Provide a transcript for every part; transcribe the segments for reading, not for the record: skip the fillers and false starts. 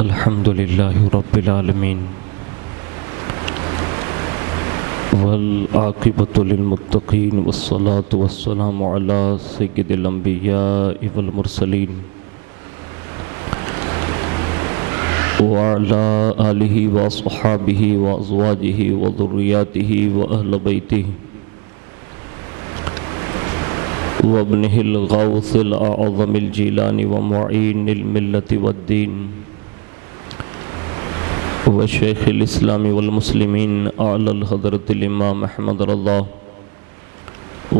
الحمد لله رب العالمين والعاقبة للمتقين والصلاة والسلام على سيد الأنبياء والمرسلين وعلى آله وصحابه وأزواجه وذرياته وأهل بيته وابنه الغوث الأعظم الجيلاني ومعين الملة والدين وشيخ الإسلام والمسلمين أعلى الحضرة الإمام أحمد رضا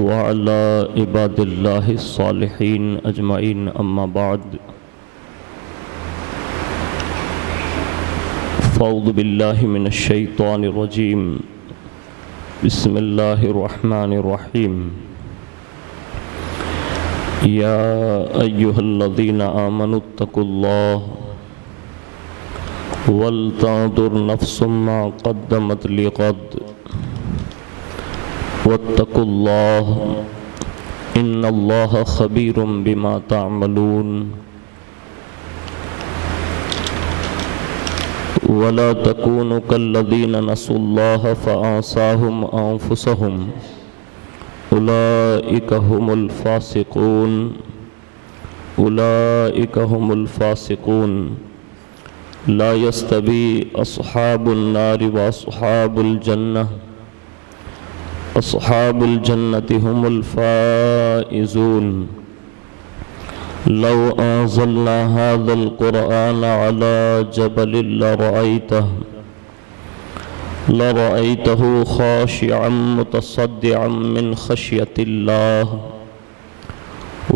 وعلى عباد الله الصالحين أجمعين أما بعد فأعوذ بالله من الشيطان الرجيم بسم الله الرحمن الرحيم يا أيها الذين آمنوا اتقوا الله ولتنظر نفس ما قدمت لغد واتقوا الله إن الله خبير بما تعملون ولا تكونوا كالذين نسوا الله فأنساهم أنفسهم أولئك هم الفاسقون لا يستوي أصحاب النار وأصحاب الجنة هم الفائزون لو أنزلنا هذا القرآن على جبل لرأيته خاشعا متصدعا من خشية الله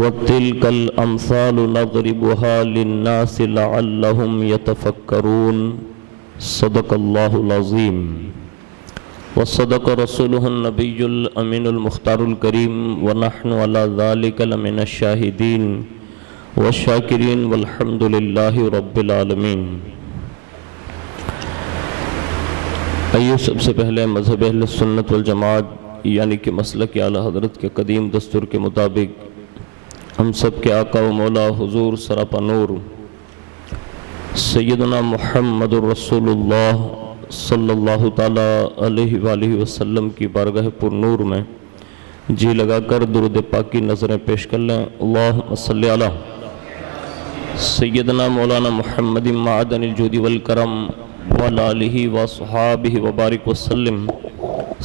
وتلك الأمثال نضربها للناس لعلهم يتفكرون صدق الله العظيم وصدق رسوله النبي الأمين المختار الكريم ونحن على ذلك لمن الشاهدين والشاکرین والحمد للہ رب العالمین۔ آئیے سب سے پہلے مذہب اہل سنت والجماعت یعنی کہ مسلک اعلیٰ حضرت کے قدیم دستور کے مطابق ہم سب کے آقا و مولا حضور سراپا نور سیدنا محمد الرسول اللہ صلی اللہ تعالیٰ علیہ وآلہ وسلم کی بارگاہ پر نور میں جی لگا کر درود پاکی نظریں پیش کر لیں۔ اللہم صلی علی سیدنا مولانا محمد معدن الجود والکرم وعلی آلہ وصحابہ وبارک وسلم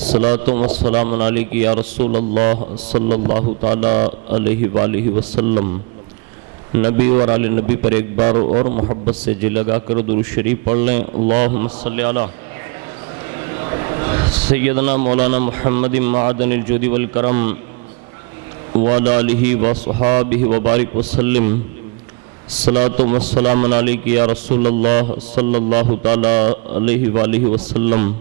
صلاۃ والسلام علیک یا رسول اللہ صلی اللہ تعالیٰ علیہ وآلہ وسلم۔ نبی اور آل نبی پر ایک بار اور محبت سے جی لگا کر درود شریف پڑھ لیں۔ اللہم صلی علی سیدنا مولانا محمد معدن الجود والکرم وعلی آلہ وصحابہ وبارک وسلم صلاۃ والسلام علیک یا رسول اللہ صلی اللہ تعالیٰ علیہ وآلہ وسلم۔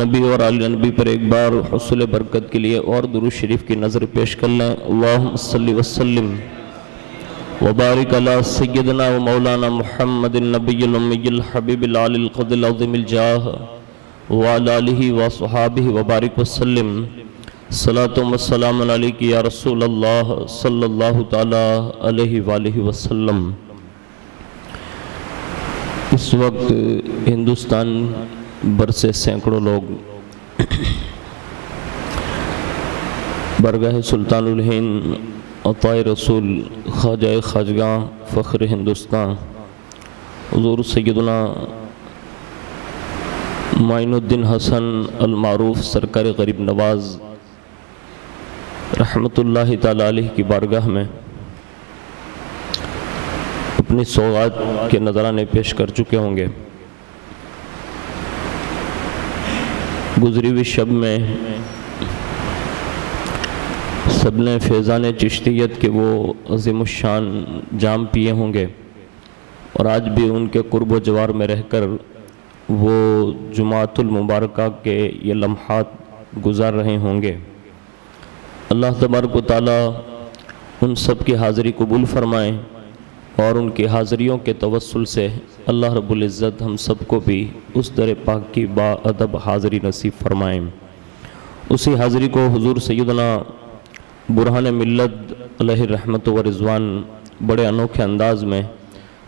نبی اور آل نبی پر ایک بار حصول برکت کے لیے اور درود شریف کی نظر پیش کر لیں۔ اللہم صلی وسلم وبارک علی سیدنا و مولانا محمد النبی الامی الحبیب العالی القدر العظیم الجاہ وعلی آلہ وصحابہ وبارک وسلم صلاۃ والسلام علیک یا رسول اللہ صلی اللہ تعالیٰ علیہ وآلہ وسلم۔ اس وقت ہندوستان بھر سے سینکڑوں لوگ برگاہ سلطان الہند عطائے رسول خواجہ خواجگاں فخر ہندوستان حضور سیدنا معین الدین حسن المعروف سرکار غریب نواز رحمت اللہ تعالیٰ علیہ کی بارگاہ میں اپنی سوغات کے نذرانے پیش کر چکے ہوں گے۔ گزری ہوئی شب میں سب نے فیضان چشتیت کے وہ عظیم الشان جام پیے ہوں گے اور آج بھی ان کے قرب و جوار میں رہ کر وہ جمعۃ المبارکہ کے یہ لمحات گزار رہے ہوں گے۔ اللہ تبارک و تعالیٰ ان سب کی حاضری قبول فرمائیں اور ان کی حاضریوں کے توسل سے اللہ رب العزت ہم سب کو بھی اس در پاک کی با ادب حاضری نصیب فرمائیں۔ اسی حاضری کو حضور سیدنا برہان ملت علیہ رحمت و رضوان بڑے انوکھے انداز میں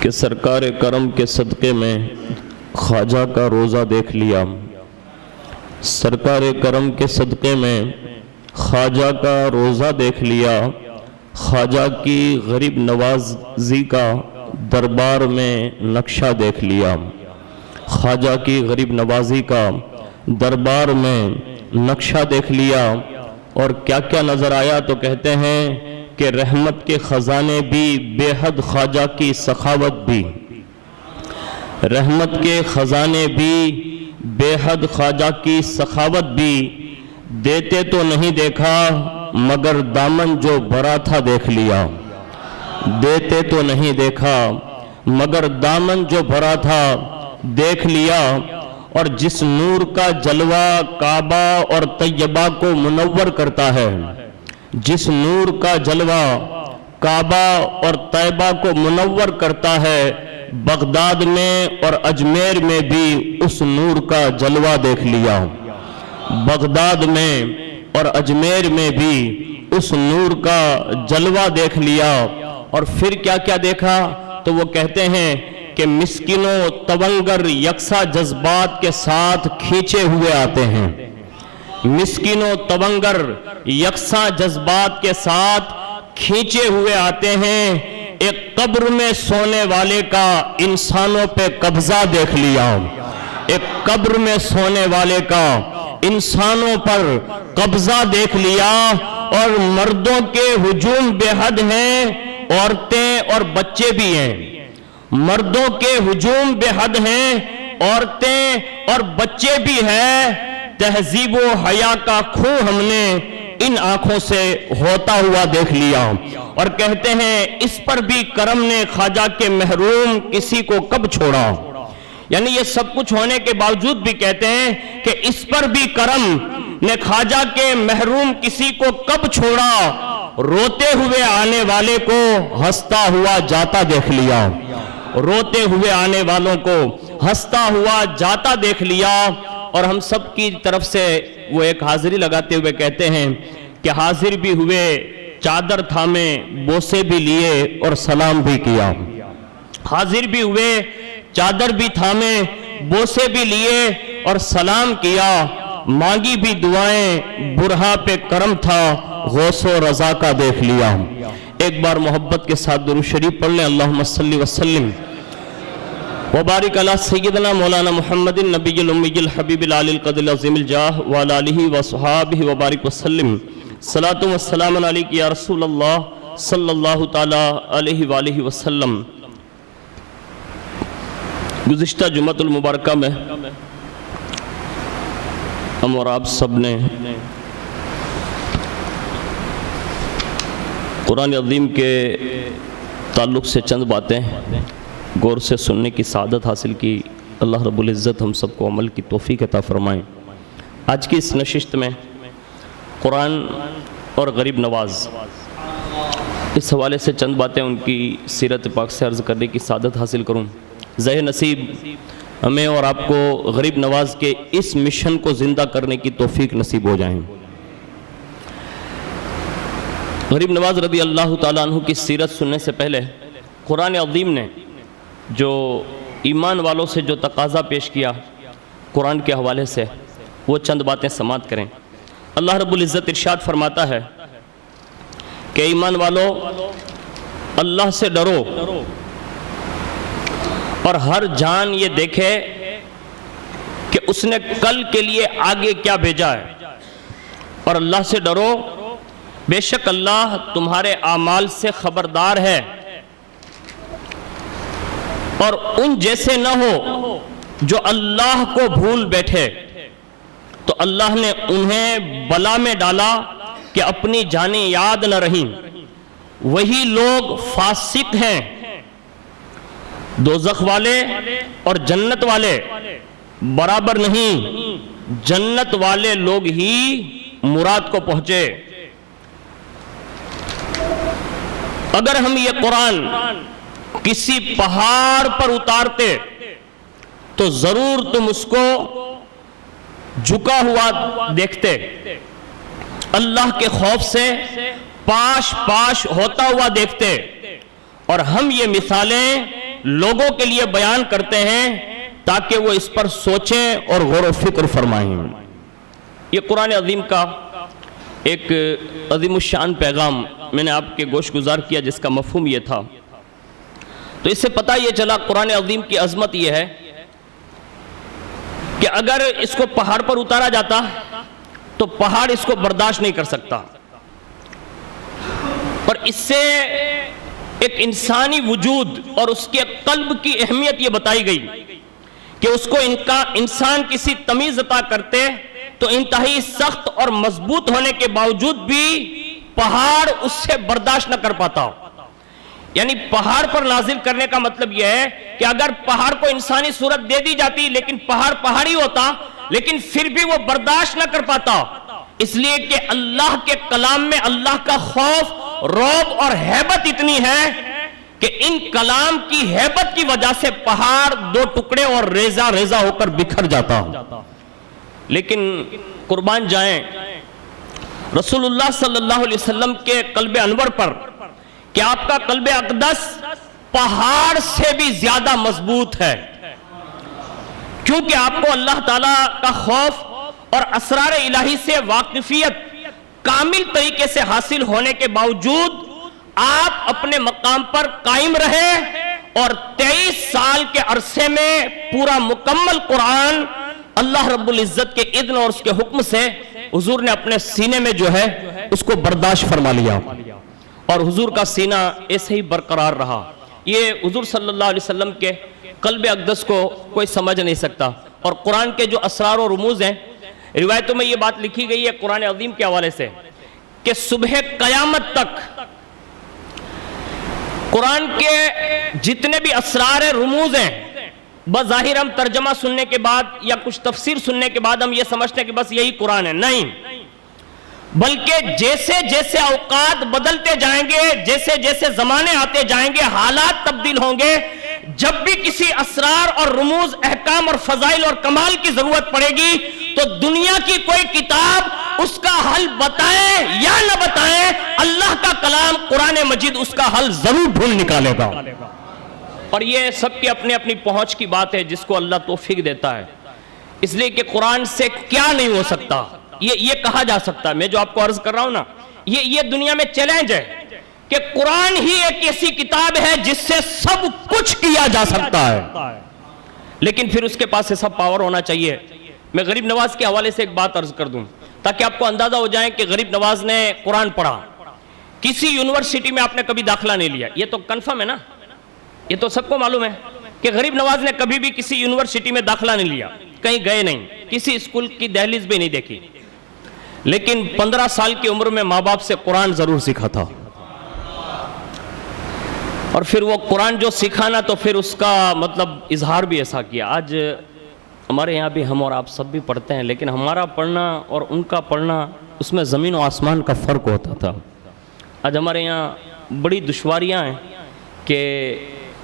کہ سرکار کرم کے صدقے میں خواجہ کا روزہ دیکھ لیا، سرکار کرم کے صدقے میں خواجہ کا روزہ دیکھ لیا، خواجہ کی غریب نوازی کا دربار میں نقشہ دیکھ لیا، خواجہ کی غریب نوازی کا دربار میں نقشہ دیکھ لیا، اور کیا کیا نظر آیا تو کہتے ہیں کہ رحمت کے خزانے بھی، بے حد خواجہ کی سخاوت بھی، رحمت کے خزانے بھی، بے حد خواجہ کی سخاوت بھی، دیتے تو نہیں دیکھا مگر دامن جو بھرا تھا دیکھ لیا، دیتے تو نہیں دیکھا مگر دامن جو بھرا تھا دیکھ لیا، اور جس نور کا جلوہ کعبہ اور طیبہ کو منور کرتا ہے، جس نور کا جلوہ کعبہ اور طیبہ کو منور کرتا ہے، بغداد میں اور اجمیر میں بھی اس نور کا جلوہ دیکھ لیا، بغداد میں اور اجمیر میں بھی اس نور کا جلوہ دیکھ لیا۔ اور پھر کیا کیا دیکھا تو وہ کہتے ہیں کہ مسکین و تونگر یکساں جذبات کے ساتھ کھینچے ہوئے آتے ہیں، مسکین و تونگر یکساں جذبات کے ساتھ کھینچے ہوئے آتے ہیں، ایک قبر میں سونے والے کا انسانوں پہ قبضہ دیکھ لیا، ایک قبر میں سونے والے کا انسانوں پر قبضہ دیکھ لیا، اور مردوں کے ہجوم بے حد ہیں، عورتیں اور بچے بھی ہیں، مردوں کے ہجوم بے حد ہیں، عورتیں اور بچے بھی ہیں، تہذیب و حیا کا کھو ہم نے ان آنکھوں سے ہوتا ہوا دیکھ لیا۔ اور کہتے ہیں اس پر بھی کرم نے خواجہ کے محروم کسی کو کب چھوڑا، یعنی یہ سب کچھ ہونے کے باوجود بھی کہتے ہیں کہ اس پر بھی کرم نے خواجہ کے محروم کسی کو کب چھوڑا، روتے ہوئے آنے والے کو ہنستا ہوا جاتا دیکھ لیا، روتے ہوئے آنے والوں کو ہنستا ہوا جاتا دیکھ لیا۔ اور ہم سب کی طرف سے وہ ایک حاضری لگاتے ہوئے کہتے ہیں کہ حاضر بھی ہوئے، چادر تھامے، بوسے بھی لیے اور سلام بھی کیا، حاضر بھی ہوئے، چادر بھی تھامے، بوسے بھی لیے اور سلام کیا، مانگی بھی دعائیں، برہا پہ کرم تھا، غوث و رضا کا دیکھ لیا۔ ایک بار محبت کے ساتھ درود شریف پڑھ لیں، اللہم صلی وسلم وبارک علی سیدنا مولانا محمد النبی الامی الحبیب العالی القدر العظیم الجاہ وعلی آلہ وصحابہ وبارک وسلم۔ صلاۃ و السلام علیک یا رسول اللہ صلی اللہ تعالی علیہ وآلہ وسلم۔ گزشتہ جمعۃ المبارکہ میں ہم اور آپ سب نے قرآن عظیم کے تعلق سے چند باتیں غور سے سننے کی سعادت حاصل کی۔ اللہ رب العزت ہم سب کو عمل کی توفیق عطا فرمائیں۔ آج کی اس نشست میں قرآن اور غریب نواز، اس حوالے سے چند باتیں ان کی سیرت پاک سے عرض کرنے کی سعادت حاصل کروں۔ ذہ نصیب ہمیں اور آپ کو غریب نواز کے اس مشن کو زندہ کرنے کی توفیق نصیب ہو جائیں۔ غریب نواز رضی اللہ تعالیٰ عنہ کی سیرت سننے سے پہلے قرآن عظیم نے جو ایمان والوں سے جو تقاضا پیش کیا قرآن کے حوالے سے، وہ چند باتیں سماعت کریں۔ اللہ رب العزت ارشاد فرماتا ہے کہ ایمان والو، اللہ سے ڈرو اور ہر جان یہ دیکھے کہ اس نے کل کے لیے آگے کیا بھیجا ہے، اور اللہ سے ڈرو، بے شک اللہ تمہارے اعمال سے خبردار ہے، اور ان جیسے نہ ہو جو اللہ کو بھول بیٹھے، تو اللہ نے انہیں بلا میں ڈالا کہ اپنی جانیں یاد نہ رہیں، وہی لوگ فاسق ہیں۔ دوزخ والے اور جنت والے برابر نہیں، جنت والے لوگ ہی مراد کو پہنچے۔ اگر ہم یہ قرآن کسی پہاڑ پر اتارتے تو ضرور تم اس کو جھکا ہوا دیکھتے۔ اللہ کے خوف سے پاش پاش ہوتا ہوا دیکھتے، اور ہم یہ مثالیں لوگوں کے لیے بیان کرتے ہیں تاکہ وہ اس پر سوچیں اور غور و فکر فرمائیں۔ یہ قرآن عظیم کا ایک عظیم الشان پیغام میں نے آپ کے گوش گزار کیا، جس کا مفہوم یہ تھا۔ تو اس سے پتہ یہ چلا قرآن عظیم کی عظمت یہ ہے کہ اگر اس کو پہاڑ پر اتارا جاتا تو پہاڑ اس کو برداشت نہیں کر سکتا، اور اس سے ایک انسانی وجود اور اس کے قلب کی اہمیت یہ بتائی گئی کہ اس کو انسان کسی تمیز عطا کرتے تو انتہائی سخت اور مضبوط ہونے کے باوجود بھی پہاڑ اس سے برداشت نہ کر پاتا۔ یعنی پہاڑ پر نازل کرنے کا مطلب یہ ہے کہ اگر پہاڑ کو انسانی صورت دے دی جاتی لیکن پہاڑ پہاڑی ہوتا، لیکن پھر بھی وہ برداشت نہ کر پاتا، اس لیے کہ اللہ کے کلام میں اللہ کا خوف، رعب اور ہیبت اتنی ہے کہ ان کلام کی ہیبت کی وجہ سے پہاڑ دو ٹکڑے اور ریزہ ریزہ ہو کر بکھر جاتا۔ لیکن قربان جائیں رسول اللہ صلی اللہ علیہ وسلم کے قلب انور پر کہ آپ کا قلب اقدس پہاڑ سے بھی زیادہ مضبوط ہے، کیونکہ آپ کو اللہ تعالیٰ کا خوف اور اسرار الہی سے واقفیت کامل طریقے سے حاصل ہونے کے باوجود آپ اپنے مقام پر قائم رہے، اور 23 سال کے عرصے میں پورا مکمل قرآن اللہ رب العزت کے اذن اور اس کے حکم سے حضور نے اپنے سینے میں جو ہے اس کو برداشت فرما لیا، اور حضور کا سینہ ایسے ہی برقرار رہا۔ یہ حضور صلی اللہ علیہ وسلم کے قلب اقدس کو کوئی سمجھ نہیں سکتا۔ اور قرآن کے جو اسرار و رموز ہیں، روایتوں میں یہ بات لکھی گئی ہے قرآن عظیم کے حوالے سے کہ صبح قیامت تک قرآن کے جتنے بھی اسرار رموز ہیں، بظاہر ہم ترجمہ سننے کے بعد یا کچھ تفسیر سننے کے بعد ہم یہ سمجھتے ہیں کہ بس یہی قرآن ہے، نہیں، بلکہ جیسے جیسے اوقات بدلتے جائیں گے، جیسے جیسے زمانے آتے جائیں گے، حالات تبدیل ہوں گے، جب بھی کسی اسرار اور رموز، احکام اور فضائل اور کمال کی ضرورت پڑے گی تو دنیا کی کوئی کتاب اس کا حل بتائیں یا نہ بتائیں، اللہ کا کلام قرآن مجید اس کا حل ضرور ڈھونڈ نکالے گا۔ اور یہ سب کی اپنی اپنی پہنچ کی بات ہے جس کو اللہ توفیق دیتا ہے، اس لیے کہ قرآن سے کیا نہیں ہو سکتا یہ کہا جا سکتا ہے۔ میں جو آپ کو عرض کر رہا ہوں نا، یہ دنیا میں چیلنج ہے کہ قرآن ہی ایک ایسی کتاب ہے جس سے سب کچھ کیا جا سکتا ہے، لیکن پھر اس کے پاس ایسا پاور ہونا چاہیے۔ میں غریب نواز کے حوالے سے ایک بات عرض کر دوں تاکہ آپ کو اندازہ ہو جائے کہ غریب نواز نے قرآن پڑھا، کسی یونیورسٹی میں آپ نے کبھی داخلہ نہیں لیا، یہ تو کنفرم ہے نا، یہ تو سب کو معلوم ہے کہ غریب نواز نے کبھی بھی کسی یونیورسٹی میں داخلہ نہیں لیا، کہیں گئے نہیں، کسی اسکول کی دہلیز بھی نہیں دیکھی، لیکن 15 سال کی عمر میں ماں باپ سے قرآن ضرور سیکھا تھا، اور پھر وہ قرآن جو سیکھا نا تو پھر اس کا مطلب اظہار بھی ایسا کیا۔ آج ہمارے یہاں بھی ہم اور آپ سب بھی پڑھتے ہیں، لیکن ہمارا پڑھنا اور ان کا پڑھنا اس میں زمین و آسمان کا فرق ہوتا تھا۔ آج ہمارے یہاں بڑی دشواریاں ہیں کہ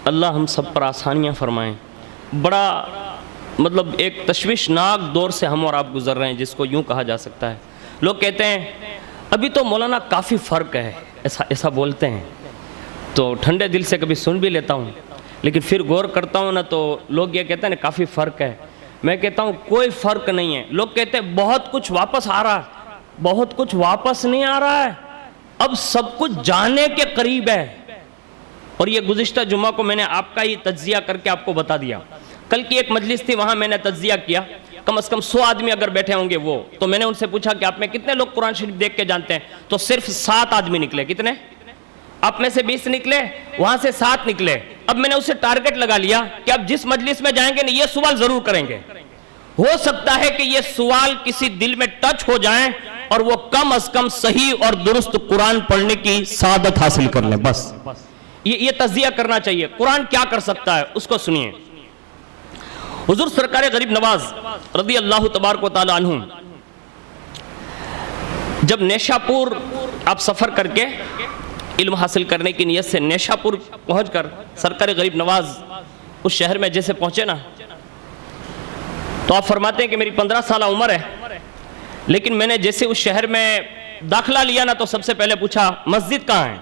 اللہ ہم سب پر آسانیاں فرمائیں۔ بڑا مطلب ایک تشویشناک دور سے ہم اور آپ گزر رہے ہیں جس کو یوں کہا جا سکتا ہے۔ لوگ کہتے ہیں ابھی تو مولانا کافی فرق ہے، ایسا بولتے ہیں، تو ٹھنڈے دل سے کبھی سن بھی لیتا ہوں، لیکن پھر غور کرتا ہوں نا تو لوگ یہ کہتے ہیں کافی فرق ہے۔ میں کہتا ہوں کوئی فرق نہیں ہے۔ لوگ کہتے ہیں بہت کچھ واپس آ رہا ہے، بہت کچھ واپس نہیں آ رہا ہے، اب سب کچھ جانے کے قریب ہے۔ اور یہ گزشتہ جمعہ کو میں نے آپ کا ہی تجزیہ کر کے آپ کو بتا دیا۔ کل کی ایک مجلس تھی، وہاں میں نے تجزیہ کیا، کم از کم 100 آدمی اگر بیٹھے ہوں گے وہ، تو میں نے ان سے پوچھا کہ آپ میں کتنے لوگ قرآن شریف دیکھ کے جانتے ہیں، تو صرف 7 آدمی نکلے۔ کتنے؟ آپ میں سے 20 نکلے، وہاں سے 7 نکلے۔ اب میں نے اسے ٹارگٹ لگا لیا کہ اب جس مجلس میں جائیں گے یہ سوال ضرور کریں گے، ہو سکتا ہے کہ یہ سوال کسی دل میں ٹچ ہو جائیں اور وہ کم از کم صحیح اور درست قرآن پڑھنے کی سعادت حاصل کر لیں۔ بس یہ تجزیہ کرنا چاہیے، قرآن کیا کر سکتا ہے اس کو سنیے۔ حضور سرکار غریب نواز رضی اللہ تبارک و تعالی عنہ جب نیشاپور آپ سفر کر کے علم حاصل کرنے کی نیت سے نیشاپور پہنچ کر سرکار غریب نواز اس شہر میں جیسے پہنچے نا، تو آپ فرماتے ہیں کہ میری 15 سالہ عمر ہے، لیکن میں نے جیسے اس شہر میں داخلہ لیا نا تو سب سے پہلے پوچھا مسجد کہاں ہے؟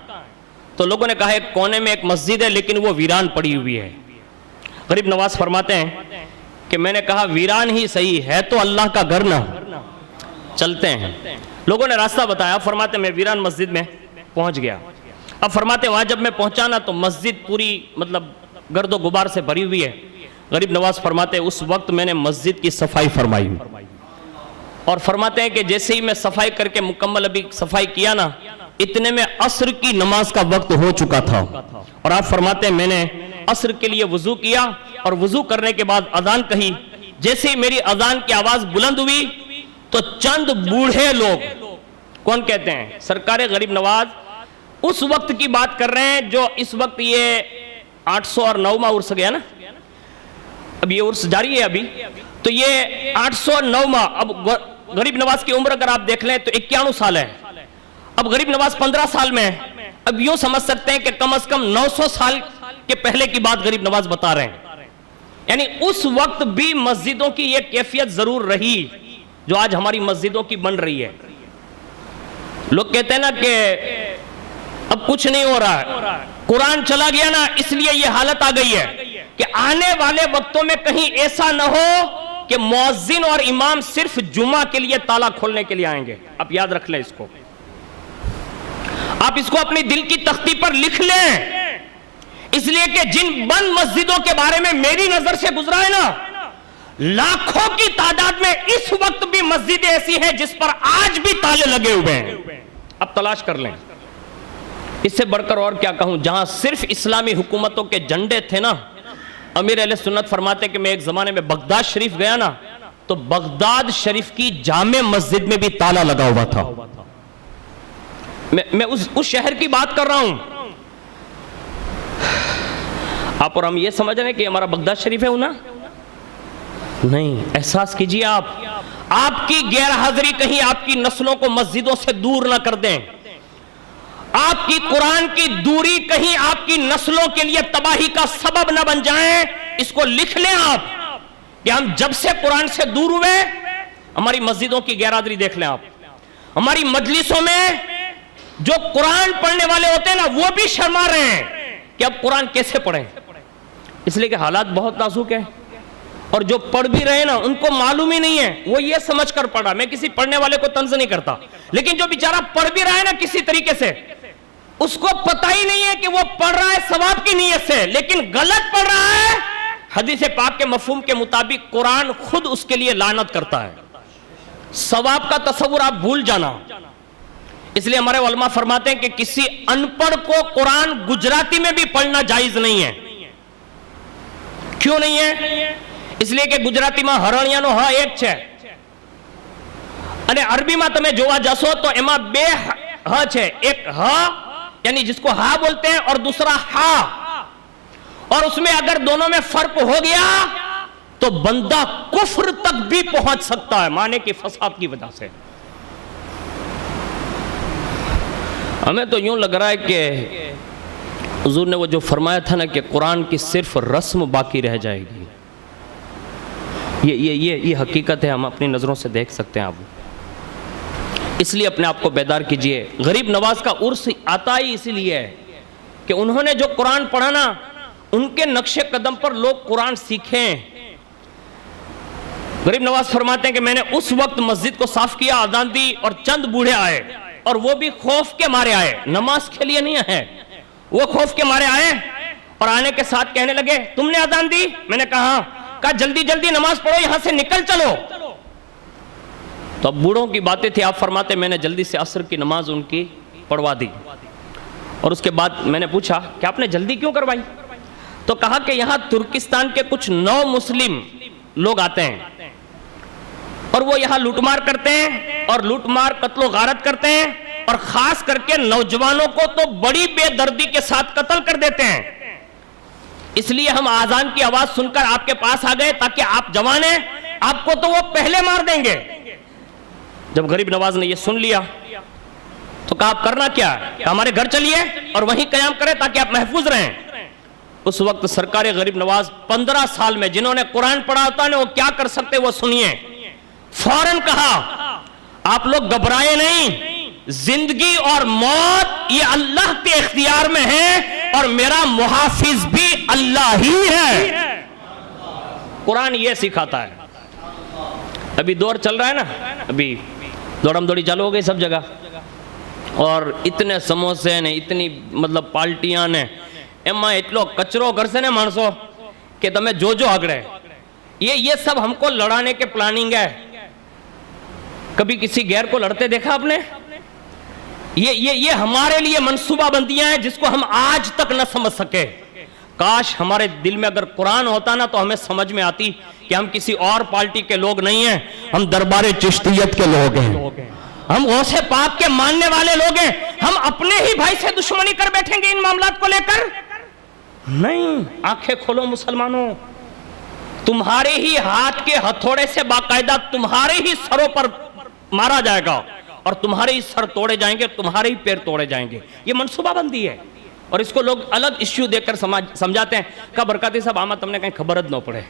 تو لوگوں نے کہا ایک کونے میں ایک مسجد ہے لیکن وہ ویران پڑی ہوئی ہے۔ غریب نواز فرماتے ہیں کہ میں نے کہا ویران ہی صحیح ہے تو اللہ کا گھر نہ، چلتے ہیں۔ لوگوں نے راستہ بتایا، فرماتے میں ویران مسجد میں پہنچ گیا۔ اب فرماتے وہاں جب میں پہنچا نا تو مسجد پوری مطلب گرد و غبار سے بھری ہوئی ہے۔ غریب نواز فرماتے اس وقت میں نے مسجد کی صفائی فرمائی، اور فرماتے ہیں کہ جیسے ہی میں صفائی کر کے مکمل ابھی صفائی کیا نا، اتنے میں عصر کی نماز کا وقت ہو چکا تھا، اور آپ فرماتے ہیں میں نے عصر کے لیے وضو کیا، اور وضو کرنے کے بعد اذان کہی۔ جیسے ہی میری اذان کی آواز بلند ہوئی تو چند بوڑھے لوگ، کون کہتے ہیں؟ سرکار غریب نواز اس وقت کی بات کر رہے ہیں جو اس وقت یہ 809واں عرس گیا نا، اب یہ عرس جاری ہے ابھی، تو یہ 809واں، اب غریب نواز کی عمر اگر آپ دیکھ لیں تو 91 سال ہے، اب غریب نواز 15 سال میں ہے، اب یوں سمجھ سکتے ہیں کہ کم از کم 900 سال کے پہلے کی بات غریب نواز بتا رہے ہیں۔ یعنی اس وقت بھی مسجدوں کی یہ کیفیت ضرور رہی جو آج ہماری مسجدوں کی بن رہی ہے۔ لوگ کہتے ہیں نا کہ اب کچھ نہیں ہو رہا ہے، قرآن چلا گیا نا اس لیے یہ حالت آ گئی ہے، کہ آنے والے وقتوں میں کہیں ایسا نہ ہو کہ مؤذن اور امام صرف جمعہ کے لیے تالا کھولنے کے لیے آئیں گے۔ آپ یاد رکھ لیں اس کو، آپ اس کو اپنی دل کی تختی پر لکھ لیں، اس لیے کہ جن بند مسجدوں کے بارے میں میری نظر سے گزرا ہے نا، لاکھوں کی تعداد میں اس وقت بھی مسجدیں ایسی ہیں جس پر آج بھی تالے لگے ہوئے ہیں۔ اب تلاش کر لیں، اس سے بڑھ کر اور کیا کہوں، جہاں صرف اسلامی حکومتوں کے جھنڈے تھے نا، امیر اہل سنت فرماتے کہ میں ایک زمانے میں بغداد شریف گیا نا، تو بغداد شریف کی جامع مسجد میں بھی تالا لگا ہوا تھا۔ میں اس شہر کی بات کر رہا ہوں، آپ اور ہم یہ سمجھ رہے ہیں کہ ہمارا بغداد شریف ہے ہونا؟ نہیں، احساس کیجئے، آپ کی غیر حاضری کہیں آپ کی نسلوں کو مسجدوں سے دور نہ کر دیں، آپ کی قرآن کی دوری کہیں آپ کی نسلوں کے لیے تباہی کا سبب نہ بن جائیں۔ اس کو لکھ لیں آپ کہ ہم جب سے قرآن سے دور ہوئے، ہماری مسجدوں کی غیر حاضری دیکھ لیں آپ، ہماری مجلسوں میں جو قرآن پڑھنے والے ہوتے ہیں نا وہ بھی شرما رہے ہیں کہ اب قرآن کیسے پڑھیں، اس لیے کہ حالات بہت نازک ہیں، اور جو پڑھ بھی رہے نا ان کو معلوم ہی نہیں ہے، وہ یہ سمجھ کر پڑھا۔ میں کسی پڑھنے والے کو طنز نہیں کرتا، لیکن جو بیچارہ پڑھ بھی رہا ہے نا کسی طریقے سے، اس کو پتہ ہی نہیں ہے کہ وہ پڑھ رہا ہے ثواب کی نیت سے، لیکن غلط پڑھ رہا ہے۔ حدیث پاک کے مفہوم کے مطابق قرآن خود اس کے لیے لعنت کرتا ہے۔ ثواب کا تصور آپ بھول جانا، اس لیے ہمارے علماء فرماتے ہیں کہ کسی ان پڑھ کو قرآن گجراتی میں بھی پڑھنا جائز نہیں ہے۔ کیوں نہیں ہے؟ اس لیے کہ گجراتی میں ہرણિયાનો હ એક છે અને અરબીમાં તમે જોવા જશો તો એમાં બે હ છે, એક હ یعنی جس کو ہا بولتے ہیں اور دوسرا ہا، اور اس میں اگر دونوں میں فرق ہو گیا تو بندہ کفر تک بھی پہنچ سکتا ہے معنی کی فساد کی وجہ سے۔ ہمیں تو یوں لگ رہا ہے کہ حضور نے وہ جو فرمایا تھا نا کہ قرآن کی صرف رسم باقی رہ جائے گی، یہ حقیقت ہے، ہم اپنی نظروں سے دیکھ سکتے ہیں۔ آپ اس لیے اپنے آپ کو بیدار کیجئے۔ غریب نواز کا عرس آتا ہی اسی لیے ہے کہ انہوں نے جو قرآن پڑھا نا، ان کے نقش قدم پر لوگ قرآن سیکھیں۔ غریب نواز فرماتے ہیں کہ میں نے اس وقت مسجد کو صاف کیا، اذان دی، اور چند بوڑھے آئے، اور وہ بھی خوف کے مارے آئے، نماز کے لیے نہیں آئے، وہ خوف کے مارے آئے، اور آنے کے ساتھ کہنے لگے تم نے اذان دی؟ میں نے کہا جلدی جلدی نماز پڑھو، یہاں سے نکل چلو۔ تو اب بوڑھوں کی باتیں تھی، آپ فرماتے میں نے جلدی سے عصر کی نماز ان کی پڑھوا دی، اور اس کے بعد میں نے پوچھا کہ آپ نے جلدی کیوں کروائی؟ تو کہا کہ یہاں ترکستان کے کچھ نو مسلم لوگ آتے ہیں، اور وہ یہاں لوٹ مار کرتے ہیں، اور لوٹ مار قتل و غارت کرتے ہیں، اور خاص کر کے نوجوانوں کو تو بڑی بے دردی کے ساتھ قتل کر دیتے ہیں۔ اس لیے ہم آذان کی آواز سن کر آپ کے پاس آ گئے تاکہ آپ جوان ہیں، آپ کو تو وہ پہلے مار دیں گے۔ جب غریب نواز نے یہ سن لیا تو کہا آپ کرنا کیا ہے؟ کہ ہمارے گھر چلیے اور وہیں قیام کریں تاکہ آپ محفوظ رہیں۔ اس وقت سرکار غریب نواز 15 سال میں جنہوں نے قرآن پڑھا ہوتا ہے وہ کیا کر سکتے وہ سنیے۔ فوراً کہا آپ لوگ گھبرائے نہیں، زندگی اور موت یہ اللہ کے اختیار میں ہے اور میرا محافظ بھی اللہ ہی ہے. قرآن یہ سکھاتا ہے. ابھی دور چل رہا ہے نا, ابھی دوڑم دوڑی چالو ہو گئی سب جگہ, اور اتنے سموسے نے, اتنی مطلب پالٹیاں نے, એમાં એટલો કચરો કરશે ને માણસો કે તમે જોજો આગળ. یہ سب ہم کو لڑانے کے پلاننگ ہے. کبھی کسی غیر کو لڑتے دیکھا آپ نے؟ یہ ہمارے لیے منصوبہ بندیاں ہیں جس کو ہم آج تک نہ سمجھ سکے. کاش ہمارے دل میں اگر قرآن ہوتا نا تو ہمیں سمجھ میں آتی کہ ہم کسی اور پارٹی کے لوگ نہیں ہیں, ہم دربار چشتیت کے لوگ ہیں, ہم غوث پاک کے ماننے والے لوگ ہیں. ہم اپنے ہی بھائی سے دشمنی کر بیٹھیں گے ان معاملات کو لے کر؟ نہیں. آنکھیں کھولو مسلمانوں, تمہارے ہی ہاتھ کے ہتھوڑے سے باقاعدہ تمہارے ہی سروں پر مارا جائے گا, اور تمہارے ہی سر توڑے جائیں گے, تمہارے ہی پیر توڑے جائیں گے. یہ منصوبہ بندی ہے, اور اس کو لوگ الگ ایشو دے کر سمجھاتے ہیں. کہا برکاتی صاحب آمد تم نے کہیں خبرت نہ پڑے.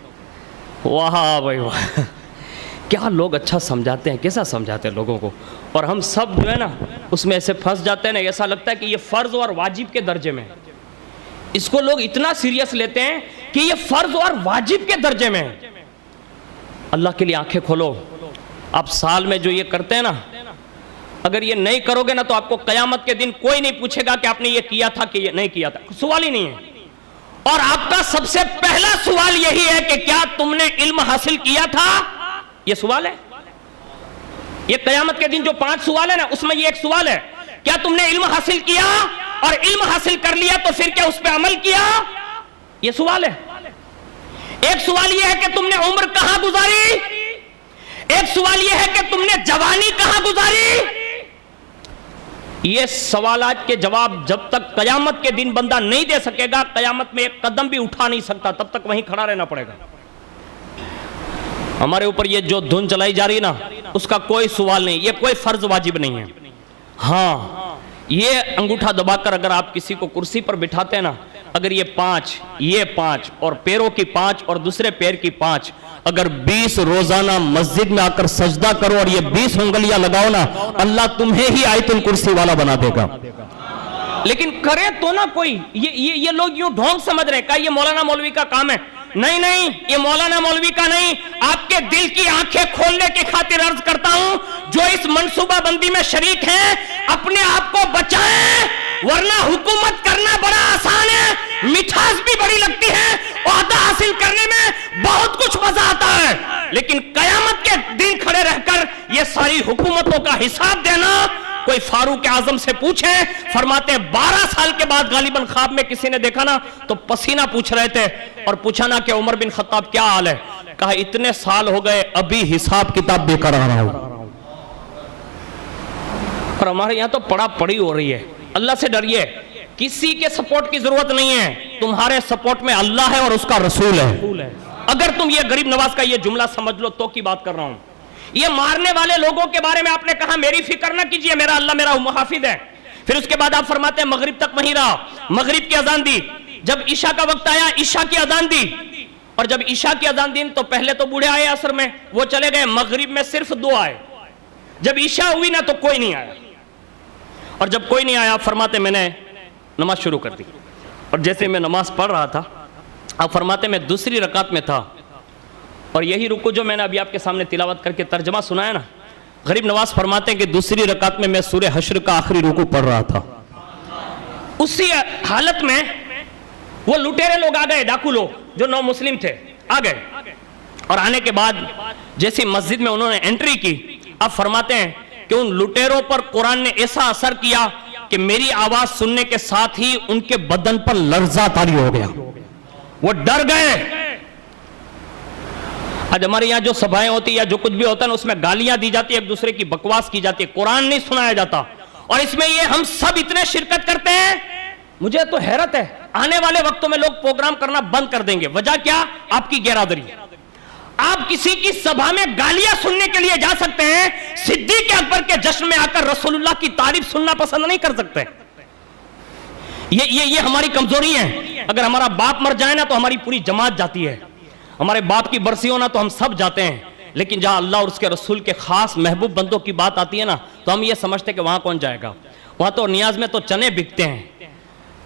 واہ بھائی واہ, کیا لوگ اچھا سمجھاتے ہیں, کیسا سمجھاتے ہیں لوگوں کو. اور ہم سب جو ہے نا اس میں ایسے پھنس جاتے ہیں نا, ایسا لگتا ہے کہ یہ فرض اور واجب کے درجے میں. اس کو لوگ اتنا سیریس لیتے ہیں کہ یہ فرض اور واجب کے درجے میں. اللہ کے لیے آنکھیں کھولو. آپ سال میں جو یہ کرتے ہیں نا, اگر یہ نہیں کرو گے نا تو آپ کو قیامت کے دن کوئی نہیں پوچھے گا کہ آپ نے یہ کیا تھا کہ یہ نہیں کیا تھا. سوال ہی نہیں ہے. اور آپ کا سب سے پہلا سوال یہی ہے کہ کیا تم نے علم حاصل کیا تھا؟ یہ سوال ہے. یہ قیامت کے دن جو 5 سوال ہے نا اس میں یہ ایک سوال ہے, کیا تم نے علم حاصل کیا؟ اور علم حاصل کر لیا تو پھر کیا اس پہ عمل کیا؟ یہ سوال ہے. ایک سوال یہ ہے کہ تم نے عمر کہاں گزاری, ایک سوال یہ ہے کہ تم نے جوانی کہاں گزاری. یہ سوالات کے جواب جب تک قیامت کے دن بندہ نہیں دے سکے گا, قیامت میں ایک قدم بھی اٹھا نہیں سکتا, تب تک وہیں کھڑا رہنا پڑے گا. ہمارے اوپر یہ جو دھن چلائی جا رہی ہے نا اس کا کوئی سوال نہیں, یہ کوئی فرض واجب نہیں ہے. ہاں یہ انگوٹھا دبا کر اگر آپ کسی کو کرسی پر بٹھاتے ہیں نا, اگر یہ 5 اور پیروں کی 5 اور دوسرے پیر کی 5, اگر 20 روزانہ مسجد میں آ کر سجدہ کرو اور یہ 20 انگلیاں لگاؤ نا, اللہ تمہیں ہی آیت الکرسی والا بنا دے گا. لیکن کرے تو نہ کوئی. یہ لوگ یوں ڈھونگ سمجھ رہے ہیں کہ یہ مولانا مولوی کا کام ہے. نہیں, یہ مولانا مولوی کا نہیں. آپ کے دل کی آنکھیں کھولنے کی خاطر عرض کرتا ہوں, جو اس منصوبہ بندی میں شریک ہیں اپنے آپ کو بچائیں, ورنہ حکومت کرنا بڑا آسان ہے, مٹھاس بھی بڑی لگتی ہے, عہدہ حاصل کرنے میں بہت کچھ مزہ آتا ہے, لیکن قیامت کے دن کھڑے رہ کر یہ ساری حکومتوں کا حساب دینا. کوئی فاروق اعظم سے پوچھے, فرماتے ہیں 12 سال کے بعد غالباً خواب میں کسی نے دیکھا نا تو پسینہ پوچھ رہے تھے, اور پوچھا نا کہ عمر بن خطاب کیا حال ہے, کہا اتنے سال ہو گئے ابھی حساب کتاب دے کر آ رہا ہوں. اور ہمارے یہاں تو پڑا پڑی ہو رہی ہے. اللہ سے ڈریے, کسی کے سپورٹ کی ضرورت نہیں ہے, تمہارے سپورٹ میں اللہ ہے اور اس کا رسول ہے. اگر تم یہ غریب نواز کا یہ جملہ سمجھ لو تو کی بات کر رہا ہوں. یہ مارنے والے لوگوں کے بارے میں آپ نے کہا میری فکر نہ کیجئے, میرا اللہ میرا محافظ ہے. پھر اس کے بعد آپ فرماتے ہیں مغرب تک وہیں رہا, مغرب کی اذان دی, جب عشاء کا وقت آیا عشاء کی اذان دی, اور جب عشاء کی اذان دی تو پہلے تو بوڑھے آئے عصر میں, وہ چلے گئے, مغرب میں صرف 2 آئے. جب عشاء ہوئی نا تو کوئی نہیں آیا, اور جب کوئی نہیں آیا آپ فرماتے میں نے نماز شروع کر دی, اور جیسے میں نماز پڑھ رہا تھا آپ فرماتے میں دوسری رکعت میں تھا, اور یہی رکوع جو میں نے ابھی آپ کے سامنے تلاوت کر کے ترجمہ سنایا نا, غریب نواز فرماتے ہیں کہ دوسری رکعت میں سورہ حشر کا آخری رکوع پڑھ رہا تھا. اسی حالت میں وہ لٹیرے لوگ آ گئے, ڈاکو لوگ جو نو مسلم تھے آ گئے, اور آنے کے بعد جیسی مسجد میں انہوں نے انٹری کی, آپ فرماتے ہیں کہ ان لٹیروں پر قرآن نے ایسا اثر کیا کہ میری آواز سننے کے ساتھ ہی ان کے بدن پر لرزہ طاری ہو گیا, وہ ڈر گئے. آج ہمارے یہاں جو سبھائیں ہوتی یا جو کچھ بھی ہوتا ہے اس میں گالیاں دی جاتی ہے, ایک دوسرے کی بکواس کی جاتی ہے, قرآن نہیں سنایا جاتا, اور اس میں یہ ہم سب اتنے شرکت کرتے ہیں. مجھے تو حیرت ہے, آنے والے وقتوں میں لوگ پروگرام کرنا بند کر دیں گے. وجہ کیا؟ آپ کی غیرحاضری. آپ کسی کی سبھا میں گالیاں سننے کے لیے جا سکتے ہیں, صدیق اکبر کے جشن میں آ کر رسول اللہ کی تعریف سننا پسند نہیں کر سکتے. یہ ہماری کمزوری ہے. اگر ہمارا باپ مر جائے نا تو ہماری پوری جماعت جاتی ہے, ہمارے باپ کی برسی ہونا تو ہم سب جاتے ہیں, لیکن جہاں اللہ اور اس کے رسول کے خاص محبوب بندوں کی بات آتی ہے نا تو ہم یہ سمجھتے کہ وہاں کون جائے گا. وہاں تو نیاز میں تو چنے بکتے ہیں.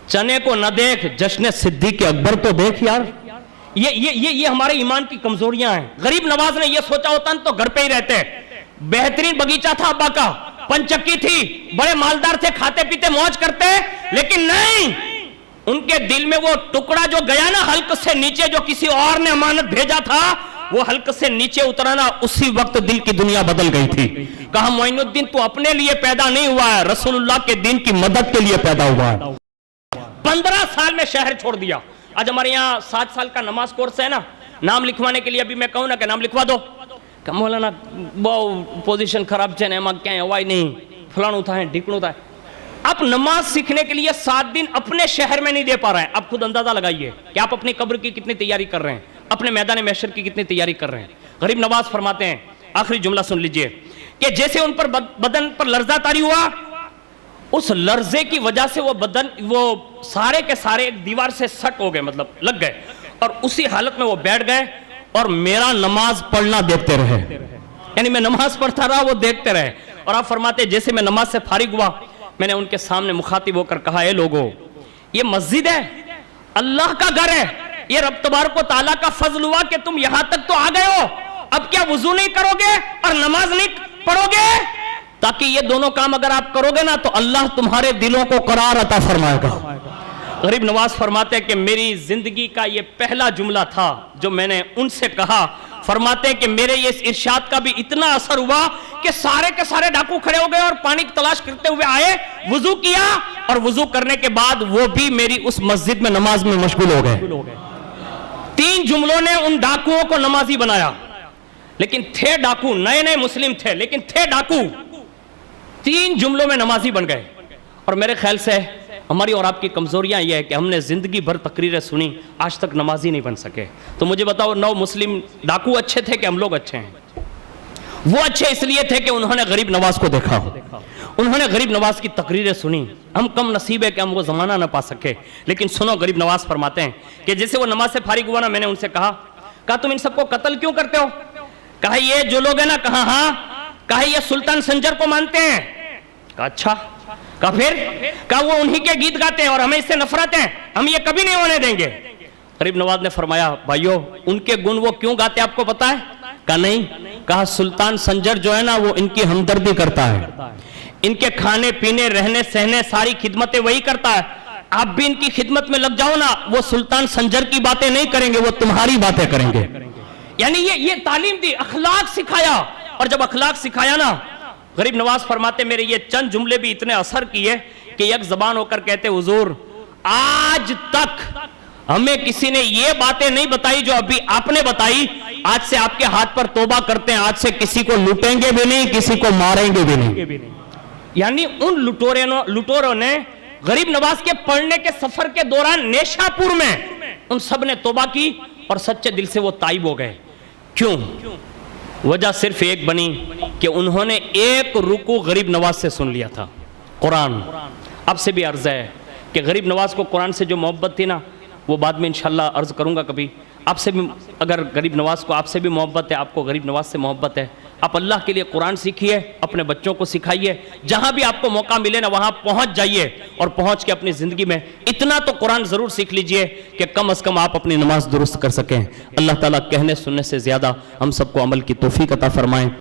چنے کو نہ دیکھ جشن صدیق اکبر تو دیکھ یار. یہ ہمارے ایمان کی کمزوریاں ہیں. غریب نواز نے یہ سوچا ہوتا تو گھر پہ ہی رہتے. بہترین باغیچہ تھا ابا کا, پنچکی تھی, بڑے مالدار تھے, کھاتے پیتے موج کرتے, لیکن نہیں, ان کے دل میں وہ ٹکڑا جو گیا نا حلق سے نیچے, جو کسی اور نے امانت بھیجا تھا, وہ حلق سے نیچے اترانا, اسی وقت دل کی دنیا بدل گئی تھی. کہا معین الدین تو اپنے لیے پیدا نہیں ہوا ہے, رسول اللہ کے دین کی مدد کے لیے پیدا ہوا ہے. 15 سال میں شہر چھوڑ دیا. آج ہمارے یہاں 7 سال کا نماز کورس ہے نا, نام لکھوانے کے لیے ابھی میں کہوں نا کہ نام لکھوا دو, کہ مولانا وہ پوزیشن خراب چنے ماں کیا ہے, وائی نہیں, فلانو تھا ہے, ڈھکنو تھا ہے. آپ نماز سیکھنے کے لیے 7 دن اپنے شہر میں نہیں دے پا رہے ہیں. آپ خود اندازہ لگائیے کہ آپ اپنی قبر کی کتنی تیاری کر رہے ہیں, اپنے میدان محشر کی کتنی تیاری کر رہے ہیں. غریب نواز فرماتے ہیں, آخری جملہ سن لیجئے, کہ جیسے ان پر بدن پر لرزہ طاری ہوا, اس لرزے کی وجہ سے وہ سارے کے سارے ایک دیوار سے سٹ ہو گئے, مطلب لگ گئے, اور اسی حالت میں وہ بیٹھ گئے اور میرا نماز پڑھنا دیکھتے رہے. یعنی میں نماز پڑھتا رہا, وہ دیکھتے رہے. اور آپ فرماتے ہیں جیسے میں نماز سے فارغ ہوا, میں نے ان کے سامنے مخاطب ہو کر کہا, اے لوگو, یہ مسجد ہے, اللہ کا گھر ہے, یہ رب تبارک و تعالیٰ کا فضل ہوا کہ تم یہاں تک تو آ گئے ہو, اب کیا وضو نہیں کرو گے اور نماز نہیں پڑھو گے؟ تاکہ یہ دونوں کام اگر آپ کرو گے نا تو اللہ تمہارے دلوں کو قرار عطا فرمائے گا. غریب نواز فرماتے ہیں کہ میری زندگی کا یہ پہلا جملہ تھا جو میں نے ان سے کہا. فرماتے ہیں کہ میرے یہ ارشاد کا بھی اتنا اثر ہوا کہ سارے کے سارے ڈاکو کھڑے ہو گئے اور پانی کی تلاش کرتے ہوئے آئے, وضو کیا, اور وضو کرنے کے بعد وہ بھی میری اس مسجد میں نماز میں مشغول ہو گئے. 3 جملوں نے ان ڈاکوؤں کو نمازی بنایا. لیکن تھے ڈاکو, نئے نئے مسلم تھے, لیکن تھے ڈاکو, 3 جملوں میں نمازی بن گئے. اور میرے خیال سے ہماری اور آپ کی کمزوریاں یہ ہے کہ ہم نے زندگی بھر تقریریں سنی, آج تک نمازی نہیں بن سکے. تو مجھے بتاؤ, 9 مسلم ڈاکو اچھے تھے کہ ہم لوگ اچھے ہیں؟ وہ اچھے اس لیے تھے کہ انہوں نے غریب نواز کو دیکھا, انہوں نے غریب نواز کی تقریریں سنی. ہم کم نصیب ہے کہ ہم وہ زمانہ نہ پا سکے. لیکن سنو, غریب نواز فرماتے ہیں کہ جیسے وہ نماز سے فارغ ہوا نا, میں نے ان سے کہا تم ان سب کو قتل کیوں کرتے ہو؟ کہا یہ جو لوگ ہیں نا, کہا ہاں, کہا یہ سلطان سنجر کو مانتے ہیں. کہا اچھا, کہا پھر؟ کہا وہ انہی کے گیت گاتے ہیں اور ہمیں اس سے نفرت ہے, ہم یہ کبھی نہیں ہونے دیں گے. غریب نواز نے فرمایا, بھائیو ان کے گن وہ کیوں گاتے آپ کو پتا ہے؟ کہا نہیں. کہا سلطان سنجر جو ہے نا وہ ان کی ہمدردی کرتا ہے, ان کے کھانے پینے رہنے سہنے ساری خدمتیں وہی کرتا ہے. آپ بھی ان کی خدمت میں لگ جاؤ نا, وہ سلطان سنجر کی باتیں نہیں کریں گے, وہ تمہاری باتیں کریں گے. یعنی یہ تعلیم دی, اخلاق سکھایا. اور جب اخلاق سکھایا نا, غریب نواز فرماتے میرے یہ چند جملے بھی اتنے اثر کیے کہ یک زبان ہو کر کہتے, حضور آج تک ہمیں کسی نے یہ باتیں نہیں بتائی جو ابھی آپ نے بتائی. آج سے آپ کے ہاتھ پر توبہ کرتے ہیں, آج سے کسی کو لوٹیں گے بھی نہیں, کسی کو ماریں گے بھی نہیں. یعنی ان لٹوروں نے غریب نواز کے پڑھنے کے سفر کے دوران نیشا پور میں ان سب نے توبہ کی اور سچے دل سے وہ تائب ہو گئے. کیوں؟ وجہ صرف ایک بنی کہ انہوں نے ایک رکوع غریب نواز سے سن لیا تھا, قرآن. اب سے بھی عرض ہے کہ غریب نواز کو قرآن سے جو محبت تھی نا, وہ بعد میں انشاءاللہ عرض کروں گا کبھی. آپ سے بھی اگر غریب نواز کو آپ سے بھی محبت ہے, آپ کو غریب نواز سے محبت ہے, آپ اللہ کے لیے قرآن سیکھیے, اپنے بچوں کو سکھائیے. جہاں بھی آپ کو موقع ملے نا وہاں پہنچ جائیے, اور پہنچ کے اپنی زندگی میں اتنا تو قرآن ضرور سیکھ لیجئے کہ کم از کم آپ اپنی نماز درست کر سکیں. اللہ تعالیٰ کہنے سننے سے زیادہ ہم سب کو عمل کی توفیق عطا فرمائیں.